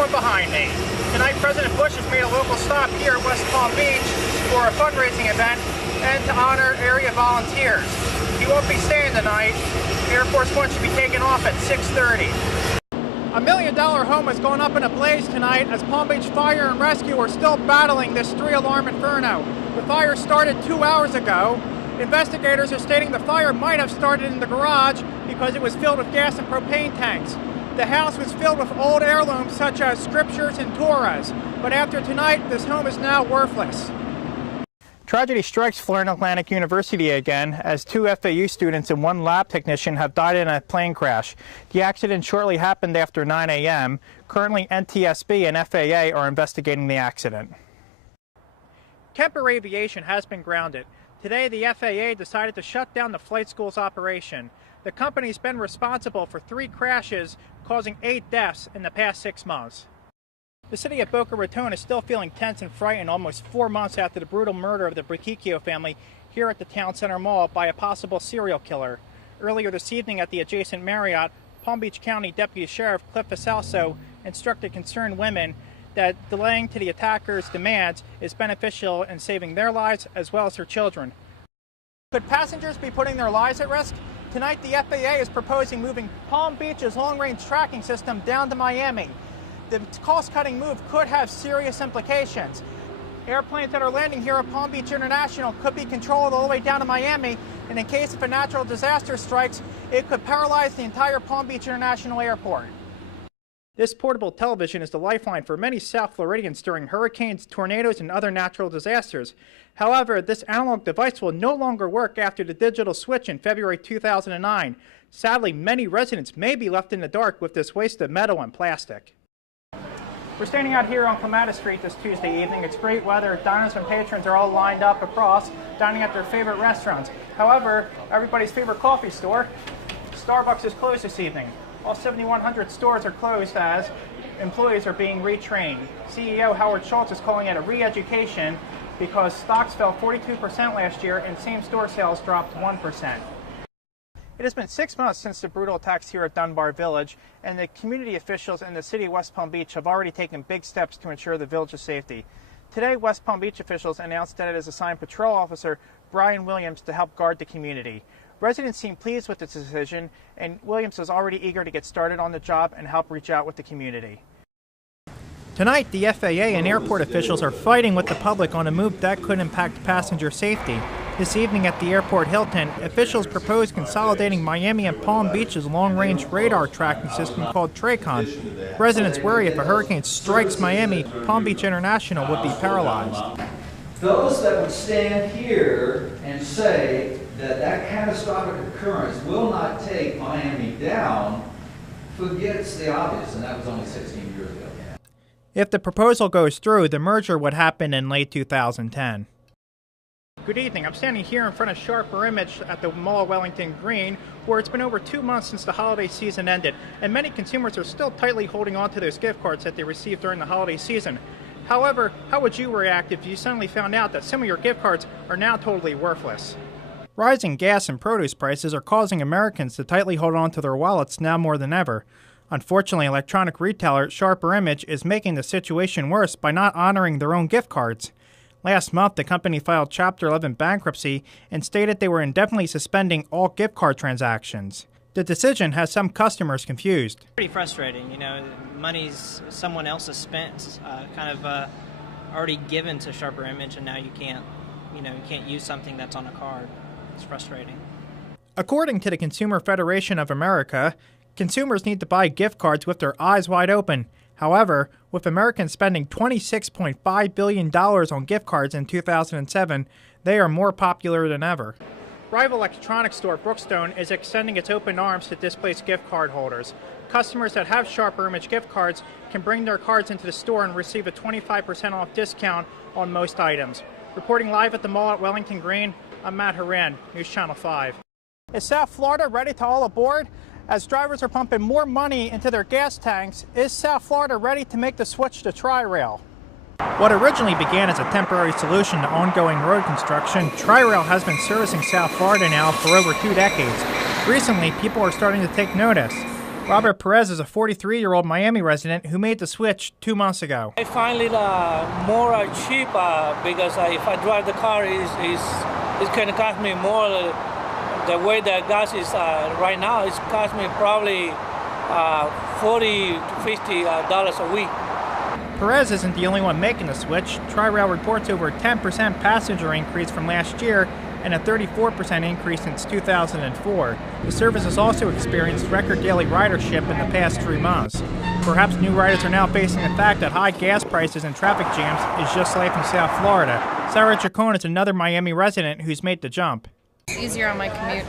one behind me. Tonight, President Bush has made a local stop here at West Palm Beach for a fundraising event and to honor area volunteers. He won't be staying tonight. Air Force One should be taking off at 6:30. A $1 million home has gone up in a blaze tonight as Palm Beach Fire and Rescue are still battling this 3-alarm inferno. The fire started 2 hours ago. Investigators are stating the fire might have started in the garage because it was filled with gas and propane tanks. The house was filled with old heirlooms such as scriptures and Torahs, but after tonight, this home is now worthless. Tragedy strikes Florida Atlantic University again as 2 FAU students and 1 lab technician have died in a plane crash. The accident shortly happened after 9 a.m. Currently, NTSB and FAA are investigating the accident. Kemper Aviation has been grounded. Today, the FAA decided to shut down the flight school's operation. The company's been responsible for 3 crashes, causing 8 deaths in the past 6 months. The city of Boca Raton is still feeling tense and frightened almost 4 months after the brutal murder of the Briquicchio family here at the Town Center Mall by a possible serial killer. Earlier this evening at the adjacent Marriott, Palm Beach County Deputy Sheriff Cliff Fasalso instructed concerned women that delaying to the attacker's demands is beneficial in saving their lives as well as their children. Could passengers be putting their lives at risk? Tonight, the FAA is proposing moving Palm Beach's long-range tracking system down to Miami. The cost-cutting move could have serious implications. Airplanes that are landing here at Palm Beach International could be controlled all the way down to Miami, and in case of a natural disaster strikes, it could paralyze the entire Palm Beach International Airport. This portable television is the lifeline for many South Floridians during hurricanes, tornadoes, and other natural disasters. However, this analog device will no longer work after the digital switch in February 2009. Sadly, many residents may be left in the dark with this waste of metal and plastic. We're standing out here on Clematis Street this Tuesday evening. It's great weather. Diners and patrons are all lined up across, dining at their favorite restaurants. However, everybody's favorite coffee store, Starbucks, is closed this evening. All 7,100 stores are closed as employees are being retrained. CEO Howard Schultz is calling it a re-education because stocks fell 42% last year and same-store sales dropped 1%. It has been 6 months since the brutal attacks here at Dunbar Village, and the community officials in the city of West Palm Beach have already taken big steps to ensure the village's safety. Today, West Palm Beach officials announced that it has assigned patrol officer Brian Williams to help guard the community. Residents seem pleased with this decision, and Williams is already eager to get started on the job and help reach out with the community. Tonight, the FAA and airport officials are fighting with the public on a move that could impact passenger safety. This evening at the Airport Hilton, officials propose consolidating Miami and Palm Beach's long-range radar tracking system called TRACON. Residents worry if a hurricane strikes Miami, Palm Beach International would be paralyzed. Those that would stand here and say that catastrophic occurrence will not take Miami down forgets the obvious, and that was only 16 years ago. If the proposal goes through, the merger would happen in late 2010. Good evening. I'm standing here in front of Sharper Image at the Mall of Wellington Green, where it's been over 2 months since the holiday season ended, and many consumers are still tightly holding on to those gift cards that they received during the holiday season. However, how would you react if you suddenly found out that some of your gift cards are now totally worthless? Rising gas and produce prices are causing Americans to tightly hold on to their wallets now more than ever. Unfortunately, electronic retailer Sharper Image is making the situation worse by not honoring their own gift cards. Last month, the company filed Chapter 11 bankruptcy and stated they were indefinitely suspending all gift card transactions. The decision has some customers confused. Pretty frustrating, money's someone else has spent, already given to Sharper Image, and now you can't use something that's on a card. It's frustrating. According to the Consumer Federation of America, consumers need to buy gift cards with their eyes wide open. However, with Americans spending $26.5 billion on gift cards in 2007, they are more popular than ever. Rival electronics store Brookstone is extending its open arms to displaced gift card holders. Customers that have Sharper Image gift cards can bring their cards into the store and receive a 25% off discount on most items. Reporting live at the mall at Wellington Green, I'm Matt Horan, News Channel 5. Is South Florida ready to all aboard? As drivers are pumping more money into their gas tanks, is South Florida ready to make the switch to Tri-Rail? What originally began as a temporary solution to ongoing road construction, Tri-Rail has been servicing South Florida now for over 2 decades. Recently, people are starting to take notice. Robert Perez is a 43-year-old Miami resident who made the switch 2 months ago. I find it more cheap because if I drive the car, it's going to cost me more. The way the gas is right now, it's cost me probably $40 to $50 a week. Perez isn't the only one making the switch. Tri-Rail reports over a 10% passenger increase from last year and a 34% increase since 2004. The service has also experienced record daily ridership in the past 3 months. Perhaps new riders are now facing the fact that high gas prices and traffic jams is just life in South Florida. Sarah Chacon is another Miami resident who's made the jump. It's easier on my commute.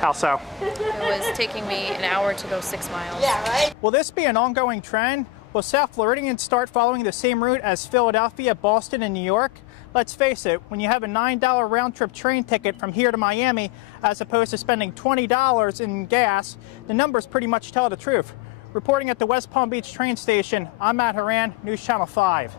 How so? It was taking me an hour to go 6 miles. Yeah, right? Will this be an ongoing trend? Will South Floridians start following the same route as Philadelphia, Boston, and New York? Let's face it, when you have a $9 round-trip train ticket from here to Miami, as opposed to spending $20 in gas, the numbers pretty much tell the truth. Reporting at the West Palm Beach train station, I'm Horan, News Channel 5.